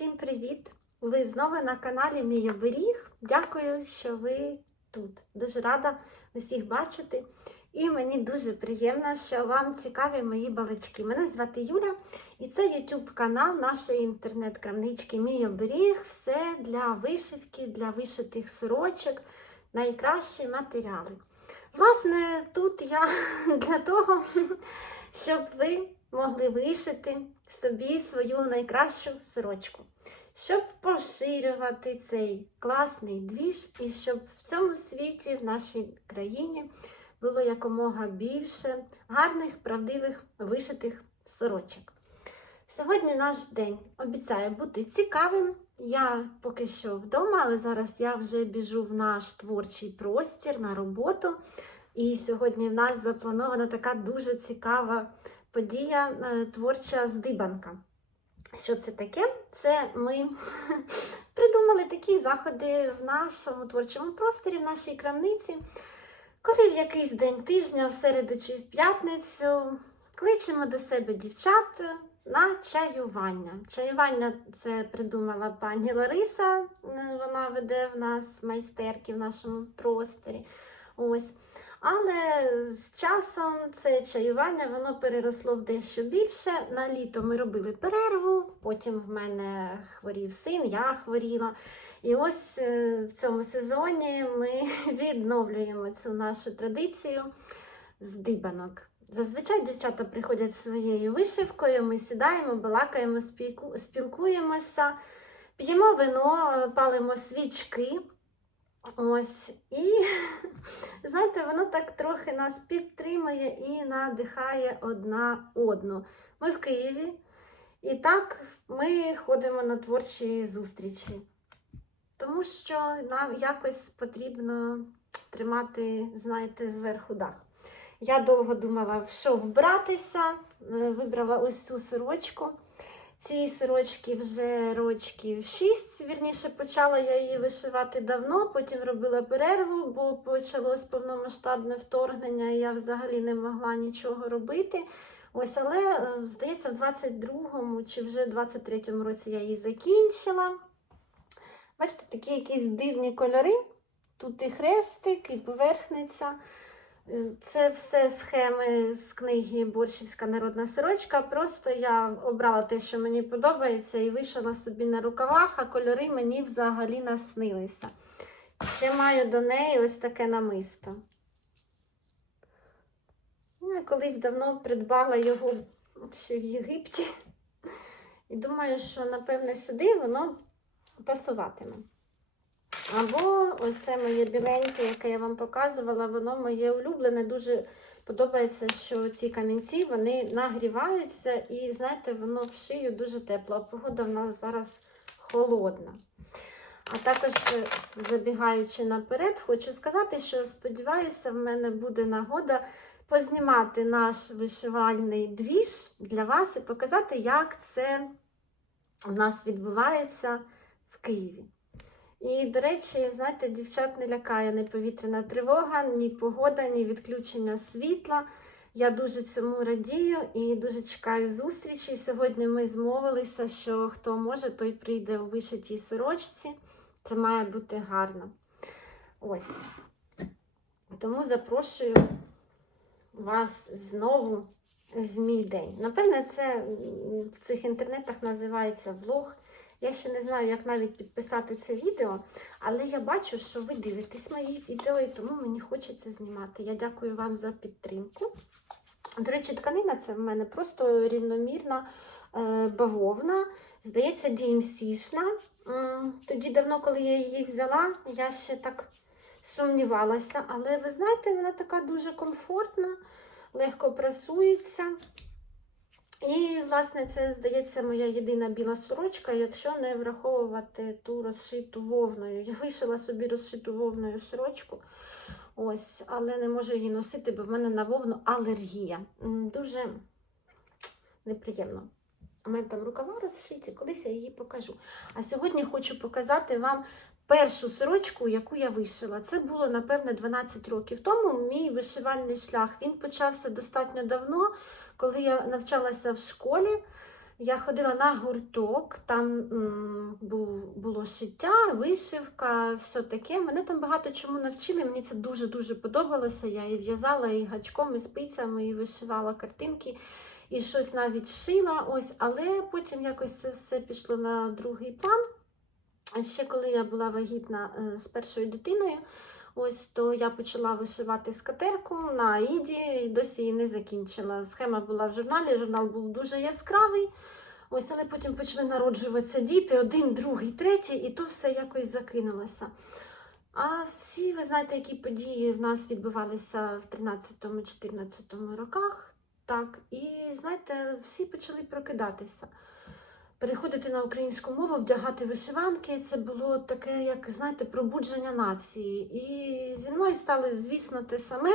Всім привіт! Ви знову на каналі Мій оберіг. Дякую, що ви тут. Дуже рада усіх бачити. І мені дуже приємно, що вам цікаві мої балачки. Мене звати Юля, і це YouTube канал нашої інтернет-крамнички Мій оберіг. Все для вишивки, для вишитих сорочок, найкращі матеріали. Власне, тут я для того, щоб ви могли вишити собі свою найкращу сорочку, щоб поширювати цей класний двіж, і щоб в цьому світі, в нашій країні, було якомога більше гарних, правдивих вишитих сорочок. Сьогодні наш день обіцяє бути цікавим. Я поки що вдома, але зараз я вже біжу в наш творчий простір на роботу. І сьогодні в нас запланована така дуже цікава подія е, творча здибанка. Що це таке? Це ми придумали такі заходи в нашому творчому просторі, в нашій крамниці, коли в якийсь день тижня, в середу чи в п'ятницю, кличемо до себе дівчат на чаювання. Чаювання це придумала пані Лариса, е, вона веде в нас майстерки в нашому просторі. Ось. Але з часом це чаювання воно переросло в дещо більше. На літо ми робили перерву, потім в мене хворів син, я хворіла. І ось е, в цьому сезоні ми відновлюємо цю нашу традицію з дибанок. Зазвичай дівчата приходять своєю вишивкою, ми сідаємо, балакаємо, спілку- спілкуємося, п'ємо вино, е, палимо свічки. Ось, і знаєте, воно так трохи нас підтримує і надихає одна одну. Ми в Києві, і так ми ходимо на творчі зустрічі, тому що нам якось потрібно тримати, знаєте, зверху дах. Я довго думала, в що вбратися, е, вибрала ось цю сорочку. Цій сорочки вже рочків 6, вірніше почала я її вишивати давно, потім робила перерву, бо почалось повномасштабне вторгнення, і я взагалі не могла нічого робити. Ось, але, е, здається, в 22-му чи вже 23-му році я її закінчила. Бачите, такі якісь дивні кольори. Тут і хрестик, і поверхниця. Це все схеми з книги Борщівська народна сорочка. Просто я обрала те, що мені подобається, і вишила собі на рукавах, а кольори мені взагалі наснилися. Ще маю до неї ось таке намисто. Ну, Я колись давно придбала його ще в Єгипті. І думаю, що, напевне, сюди воно пасуватиме. Або оце моє біленьке, яке я вам показувала, воно моє улюблене. Дуже подобається, що ці камінці вони нагріваються і, знаєте, воно в шию дуже тепло. А погода в нас зараз холодна. А також, е, забігаючи наперед, хочу сказати, що сподіваюся, в мене буде нагода познімати наш вишивальний двіж для вас і показати, як це у нас відбувається в Києві. І, до речі, знаєте, дівчат не лякає ні повітряна тривога, ні погода, ні відключення світла. Я дуже цьому радію і дуже чекаю зустрічі. Сьогодні ми змовилися, що хто може, той прийде у вишитій сорочці. Це має бути гарно. Ось. Тому запрошую вас знову в мій день. Напевне, це в цих інтернетах називається влог. Я ще не знаю, як навіть підписати це відео, але я бачу, що ви дивитесь мої відео, і тому мені хочеться знімати. Я дякую вам за підтримку. До речі, тканина це в мене просто рівномірна е, бавовна. Здається, DMC-шна. Тоді давно, коли я її взяла, я ще так сумнівалася. Але ви знаєте, вона така дуже комфортна, легко прасується. Власне, це, здається, моя єдина біла сорочка, якщо не враховувати ту розшиту вовною. Я вишила собі розшиту вовною сорочку, ось, але не можу її носити, бо в мене на вовну алергія. Дуже неприємно. У мене там рукава розшиті, колись я її покажу. А сьогодні хочу показати вам першу сорочку, яку я вишила. Це було, напевне, 12 років тому. Мій вишивальний шлях він почався достатньо давно, коли я навчалася в школі. Я ходила на гурток, там було шиття, вишивка, все таке. Мене там багато чому навчили. Мені це дуже-дуже подобалося. Я і в'язала, і гачком, і спицями, і вишивала картинки, і щось навіть шила. Ось, але потім якось це все пішло на другий план. А ще коли я була вагітна е, з першою дитиною, ось то я почала вишивати скатерку на Аїді і досі її не закінчила. Схема була в журналі, журнал був дуже яскравий. Ось, але потім почали народжуватися діти, один, другий, третій, і то все якось закинулося. А всі, ви знаєте, які події в нас відбувалися в 13-14 роках. Так, і знаєте, всі почали прокидатися переходити на українську мову, вдягати вишиванки. Це було таке, як знаєте, пробудження нації. І зі мною стало, звісно, те саме.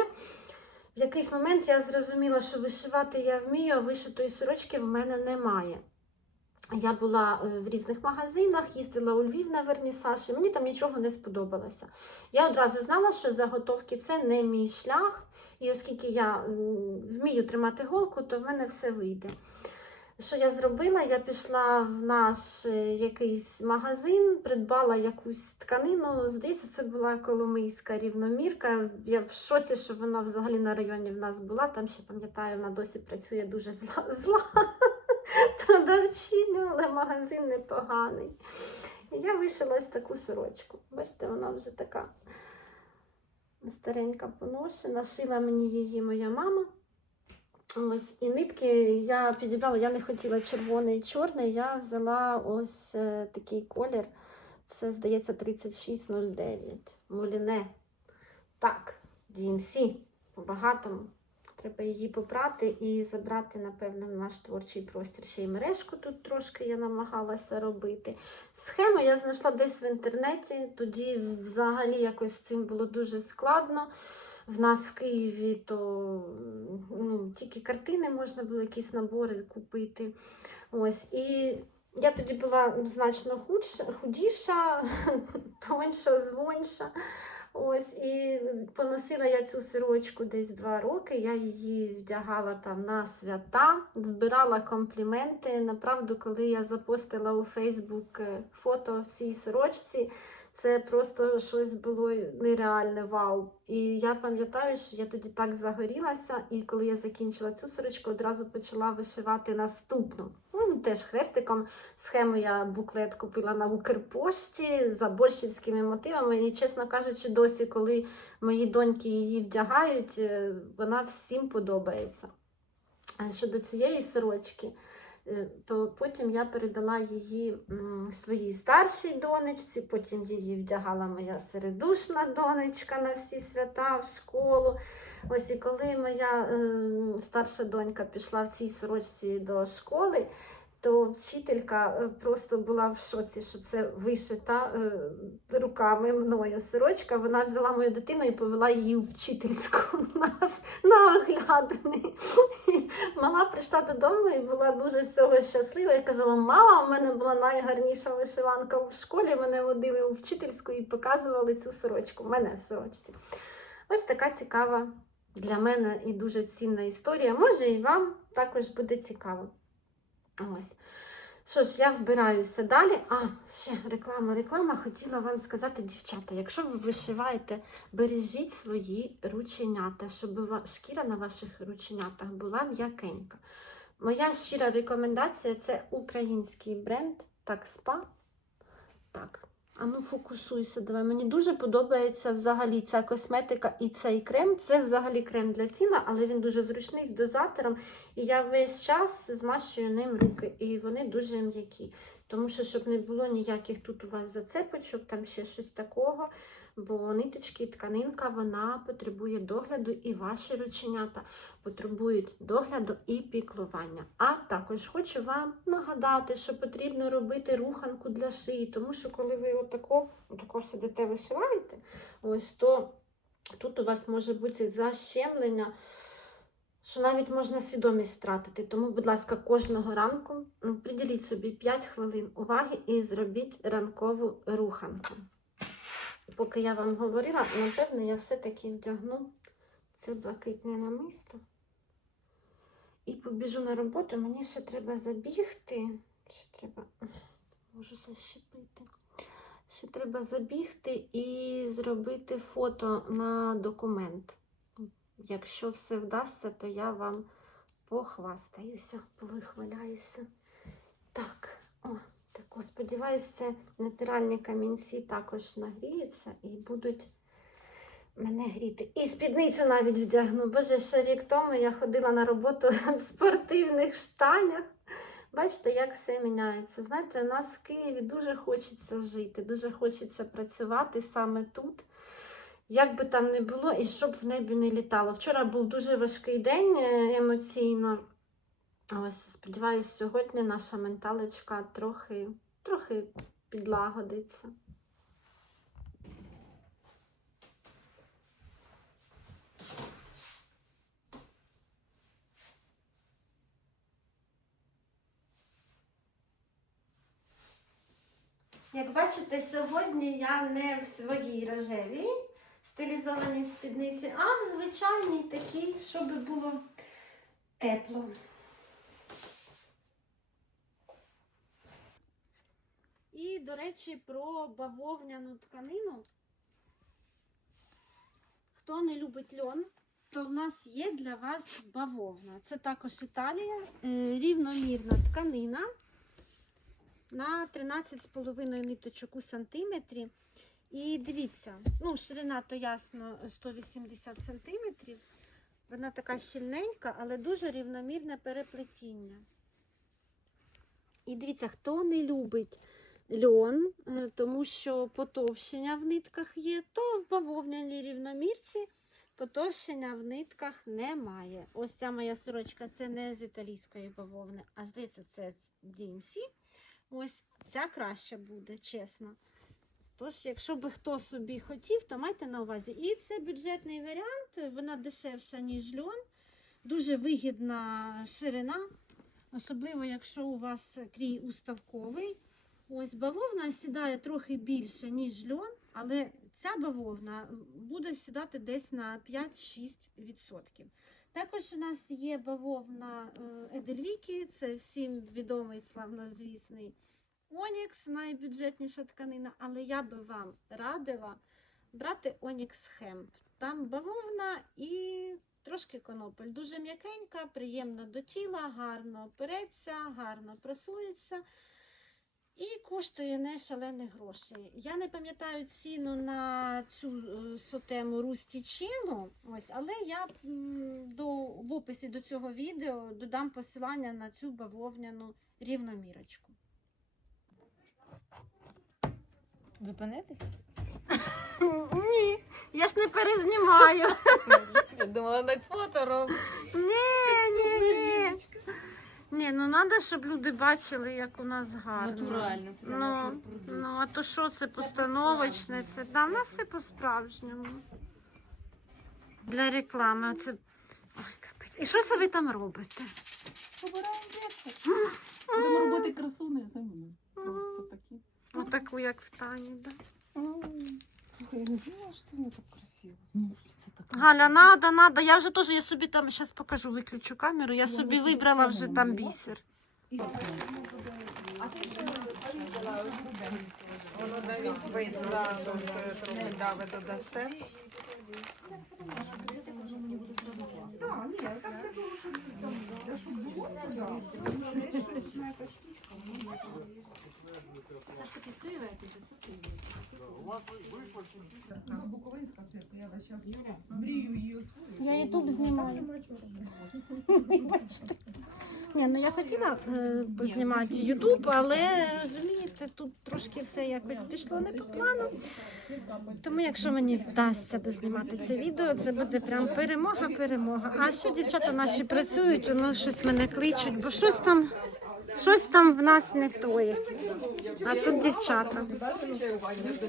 В якийсь момент я зрозуміла, що вишивати я вмію, а вишитої сорочки в мене немає. Я була е, в різних магазинах, їздила у Львів на вернісаж, і мені там нічого не сподобалося. Я одразу знала, що заготовки це не мій шлях, і оскільки я вмію тримати голку, то в мене все вийде. Що я зробила? Я пішла в наш е, якийсь магазин, придбала якусь тканину. Здається, це була коломийська рівномірка. Я в шоці, що вона взагалі на районі в нас була. Там ще пам'ятаю, вона досі працює дуже зла, зла продавчиня, але магазин непоганий. Я вишила ось таку сорочку. Бачите, вона вже така старенька поношена. Шила мені її моя мама. Ось, і нитки я підібрала, я не хотіла червоний і чорний, я взяла ось е, такий колір. Це, здається, 3609. Муліне. Так, DMC. По-багатому. Треба її попрати і забрати, напевно, в наш творчий простір. Ще й мережку тут трошки я намагалася робити. Схему я знайшла десь в інтернеті, тоді взагалі якось з цим було дуже складно. В нас в Києві то ну, тільки картини можна було якісь набори купити. Ось. І я тоді була значно худша, худіша, тоньша, звонша. Ось, і поносила я цю сорочку десь два роки. Я її вдягала там на свята, збирала компліменти. Направду, коли я запостила у Фейсбук е, фото в цій сорочці, це просто щось було нереальне вау. І я пам'ятаю, що я тоді так загорілася, і коли я закінчила цю сорочку, одразу почала вишивати наступну. Ну, теж хрестиком схему я буклет купила на Укрпошті за борщівськими мотивами. І, чесно кажучи, досі, коли мої доньки її вдягають, е, вона всім подобається. Щодо цієї сорочки, е, то потім я передала її своїй старшій донечці, потім її вдягала моя середушна донечка на всі свята в школу. Ось і коли моя е, старша донька пішла в цій сорочці до школи, то вчителька е, просто була в шоці, що це вишита е, руками мною сорочка. Вона взяла мою дитину і повела її у вчительську нас на оглядини. Мала прийшла додому і була дуже з цього щаслива. І казала: мама, у мене була найгарніша вишиванка в школі. Мене водили у вчительську і показували цю сорочку. Мене в сорочці. Ось така цікава для мене і дуже цінна історія. Може, і вам також буде цікаво. Ось. Що ж, я вбираюся далі. А, ще реклама, реклама. Хотіла вам сказати, дівчата, якщо ви вишиваєте, бережіть свої рученята, щоб шкіра на ваших рученятах була м'якенька. Моя щира рекомендація це український бренд Такспа. Так, а ну фокусуйся, давай. Мені дуже подобається взагалі ця косметика і цей крем. Це взагалі крем для тіла, але він дуже зручний з дозатором. І я весь час змащую ним руки, і вони дуже м'які. Тому що, щоб не було ніяких тут у вас зацепочок, там ще щось такого. Бо ниточки, і тканинка, вона потребує догляду, і ваші рученята потребують догляду і піклування. А також хочу вам нагадати, що потрібно робити руханку для шиї, тому що коли ви отако, отако сидите, вишиваєте, ось то тут у вас може бути защемлення що навіть можна свідомість втратити. Тому, будь ласка, кожного ранку приділіть собі 5 хвилин уваги і зробіть ранкову руханку. Поки я вам говорила, напевно, я все-таки вдягну це блакитне намисто. і побіжу на роботу. Мені ще треба забігти. Ще треба. Можу защепити. Ще треба забігти і зробити фото на документ. Якщо все вдасться, то я вам похвастаюся, повихваляюся. Так, о, так, сподіваюся, натуральні камінці також нагріються і будуть мене гріти. І спідницю навіть вдягну. Боже, ще рік тому я ходила на роботу в спортивних штанях. Бачите, як все міняється. Знаєте, у нас в Києві дуже хочеться жити, дуже хочеться працювати саме тут. Як би там не було, і щоб в небі не літало. Вчора був дуже важкий день е, емоційно. Ось, сподіваюсь, сьогодні наша менталочка трохи, трохи підлагодиться. Як бачите, сьогодні я не в своїй рожевій стилізованій спідниці, а в звичайній такій, щоб було тепло. І, до речі, про бавовняну тканину. Хто не любить льон, то в нас є для вас бавовна. Це також Італія, е, рівномірна тканина на 13,5 ниточок у сантиметрі. І дивіться, ну, ширина то ясно 180 сантиметрів. Вона така щільненька, але дуже рівномірне переплетіння. І дивіться, хто не любить льон, е, тому що потовщення в нитках є, то в бавовняній рівномірці потовщення в нитках немає. Ось ця моя сорочка це не з італійської бавовни, а здається, це з DMC. Ось ця краще буде, чесно. Тож, якщо би хто собі хотів, то майте на увазі. І це бюджетний варіант, вона дешевша, ніж льон. Дуже вигідна ширина, особливо, якщо у вас крій уставковий. Ось бавовна сідає трохи більше, ніж льон, але ця бавовна буде сідати десь на 5-6%. Також у нас є бавовна е, Едельвіки, це всім відомий славнозвісний Онікс, найбюджетніша тканина, але я би вам радила брати Онікс Хемп. Там бавовна і трошки конопель. Дуже м'якенька, приємна до тіла, гарно опереться, гарно прасується. І коштує не шалених грошей. Я не пам'ятаю ціну на цю е, сотему Рустічину, ось, але я до, в описі до цього відео додам посилання на цю бавовняну рівномірочку. Зупинитись? Ні, я ж не перезнімаю. Я думала, так фото робить. Ні, ні, ні. Ні, ну треба, щоб люди бачили, як у нас гарно. Натурально все. Ну, натурпродукт. ну а то що це постановочне? Це да, в нас все по-справжньому. Для реклами. Оце... Ой, капець. І що це ви там робите? Побираємо дітки. Будемо робити красу не заміну. Просто такі. Отаку, як в Тані, да. Слухай, я не думала, що це не так красиво. Ну, це так. Галя, надо, надо. Я вже теж, я собі там зараз покажу, виключу камеру. Я Я собі вибрала вже там бісер. І так. Воно навіть видно, що трохи дави додасте. Буковинська церква, я вас зараз мрію її освоїти. Я ютуб знімаю. Бачите? Ні, ну я хотіла е, познімати Ютуб, але розумієте, тут трошки все якось пішло не по плану. Тому якщо мені вдасться дознімати це відео, це буде прям перемога, перемога. А ще дівчата наші працюють, воно щось мене кличуть, бо щось там, щось там в нас не тоє. А тут дівчата.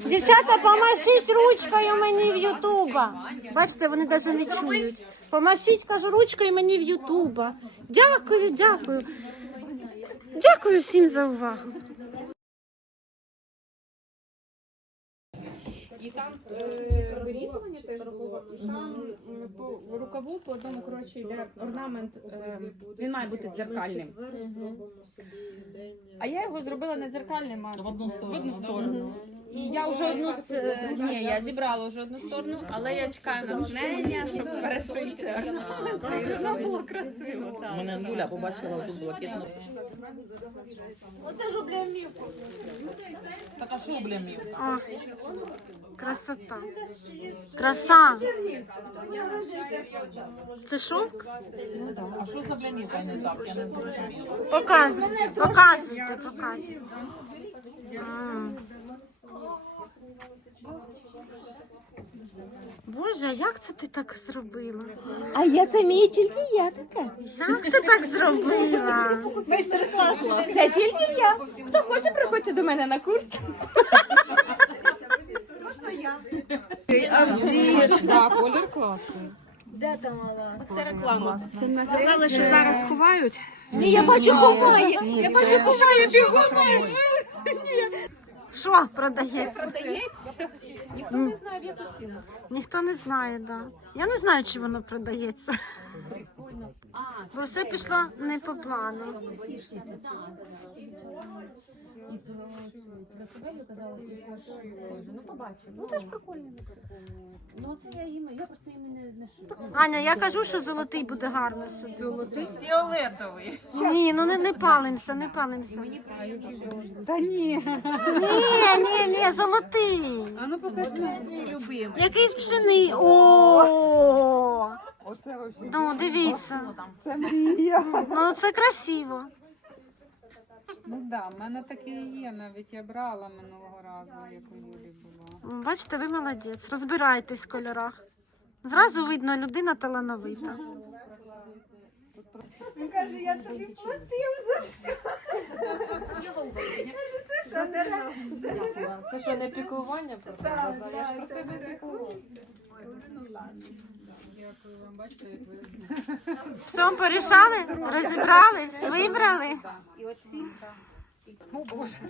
Дівчата, помашіть ручкою мені в Ютуба. Бачите, вони навіть не чують. Помашіть, кажу, ручкою мені в Ютуба. Дякую, дякую. Дякую всім за увагу. І там е, вирізування теж було. І там м, по рукаву по одному коротше йде орнамент. Е, він має бути дзеркальним. А я його зробила не дзеркальним, а В одну сторону. В одну сторону. Я вже одну з ні, я зібрала вже одну сторону, але я чекаю натхнення, щоб перешити. Воно було красиво. так. Мене Юля побачила тут блакитну. Так а що блямів? Красота. Краса. Це шовк? А що за блямівка не так? Я не зрозуміла. Показуйте, показуйте, показуйте. М. Боже, а як це ти так зробила? А я це вмію тільки я така. Як ти так зробила? Це тільки я. Хто хоче, приходьте до мене на курс. Можна я. Ти Так, колір класний. Це реклама. Сказали, що зараз ховають. Ні, я бачу ховає. Я бачу ховає, бігом. Що продається? Ніхто не знає, в яку ціну. Ніхто не знає, да. Я не знаю, чи воно продається. Бо все пішло не по плану. І про цю про себе казали, і про що Ну побачимо. Ну теж прикольний прикольно. Ну це я їм, я просто їм не, не шию. Аня, я кажу, що золотий буде гарно сюди. Фіолетовий. Ні, ну не, не палимося, не палимося. Та ні. Ні, ні, ні, золотий. А ну покажи. Любимий. Якийсь пшений. О! Оце вообще. Ну, дивіться. Це мрія. Ну, це красиво. Ну да, в мене таке і є, навіть я брала минулого разу, як у Юлі була. Бачите, ви молодець. розбирайтесь в кольорах. Зразу видно, людина талановита. Він каже, я тобі платив за все. Це що не рахується? Це що не піклування про Так, так, тебе не Дякую вам, бачите, як ви. Все, порішали, розібрались, вибрали. І оці.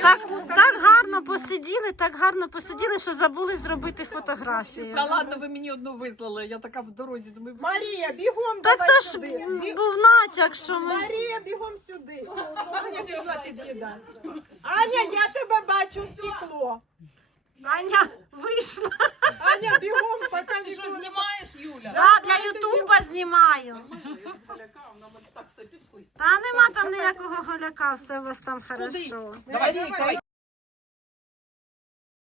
Так, так гарно посиділи, так гарно посиділи, що забули зробити фотографію. Та ладно, ви мені одну вислали, я така в дорозі, думаю, Марія, бігом Так давай то ж сюди. був натяк, що ми. Марія, бігом сюди. Аня пішла під'їдати. Аня, я тебе бачу в стекло. Аня вийшла. Аня, бігом, поки Ти що знімаєш, Юля? Да, для Ютуба знімаю. Та нема там ніякого голяка, все у вас там хорошо. Давай, давай.